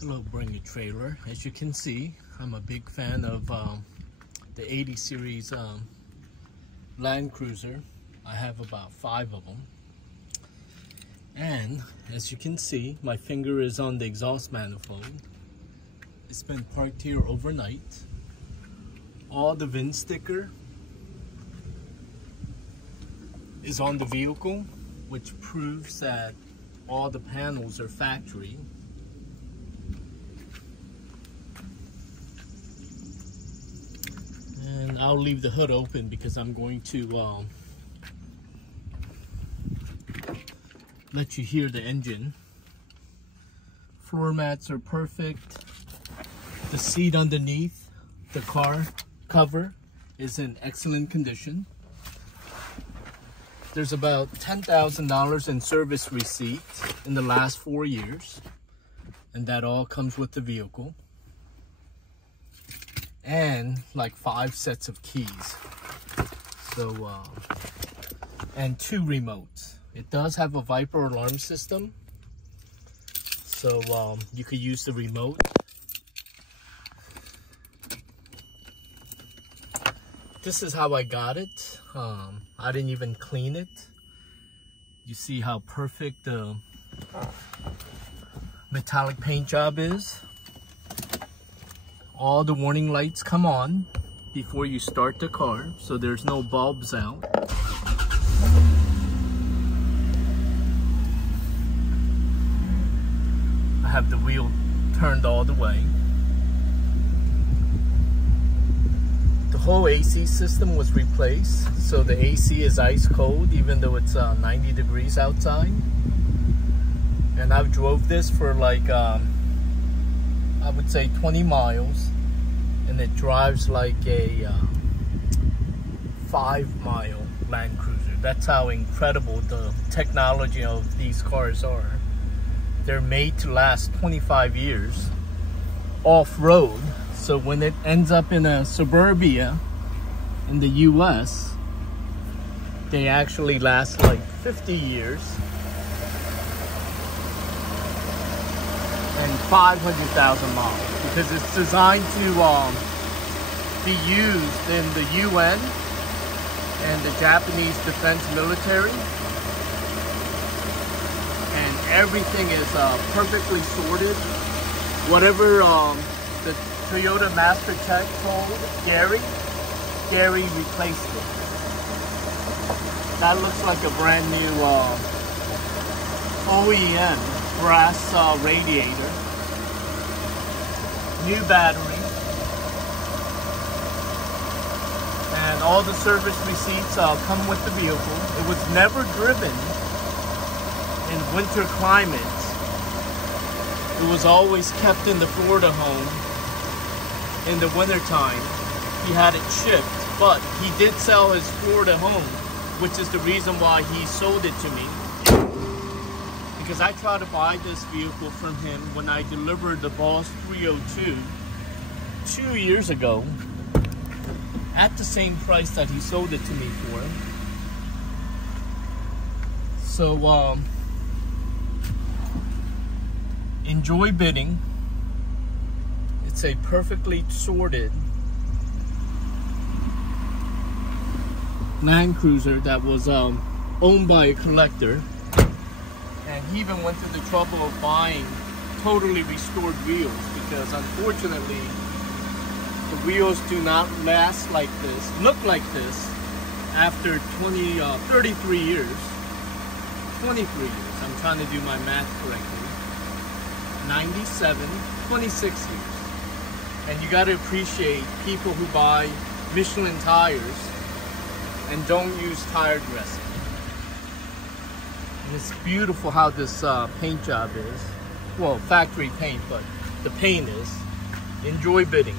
Hello, Bring Your Trailer. As you can see, I'm a big fan of the 80 series Land Cruiser. I have about 5 of them. And as you can see, my finger is on the exhaust manifold. It's been parked here overnight. All the VIN sticker is on the vehicle, which proves that all the panels are factory. And I'll leave the hood open because I'm going to let you hear the engine. Floor mats are perfect. The seat underneath the car cover is in excellent condition. There's about $10,000 in service receipt in the last 4 years, and that all comes with the vehicle. And like 5 sets of keys. So, and 2 remotes. It does have a Viper alarm system, so you could use the remote. This is how I got it. I didn't even clean it. You see how perfect the metallic paint job is. All the warning lights come on before you start the car, so there's no bulbs out. I have the wheel turned all the way. The whole AC system was replaced, so the AC is ice cold even though it's 90 degrees outside. And I've drove this for like I would say 20 miles, and it drives like a 5-mile Land Cruiser. That's how incredible the technology of these cars are. They're made to last 25 years off-road, so when it ends up in a suburbia in the US, they actually last like 50 years. And 500,000 miles, because it's designed to be used in the UN and the Japanese Defense Military, and everything is perfectly sorted. Whatever the Toyota Master Tech told Gary replaced it. That looks like a brand new OEM brass radiator, new battery, and all the service receipts come with the vehicle. It was never driven in winter climates. It was always kept in the Florida home in the winter time. He had it shipped, but he did sell his Florida home, which is the reason why he sold it to me. Because I tried to buy this vehicle from him when I delivered the Boss 302 2 years ago at the same price that he sold it to me for. So enjoy bidding. It's a perfectly sorted Land Cruiser that was owned by a collector. And he even went through the trouble of buying totally restored wheels, because unfortunately the wheels do not last like this, look like this, after 33 years. 23 years, I'm trying to do my math correctly. 97, 26 years. And you got to appreciate people who buy Michelin tires and don't use tire dressing. And it's beautiful how this paint job is. Well, factory paint, but the paint is. Enjoy bidding.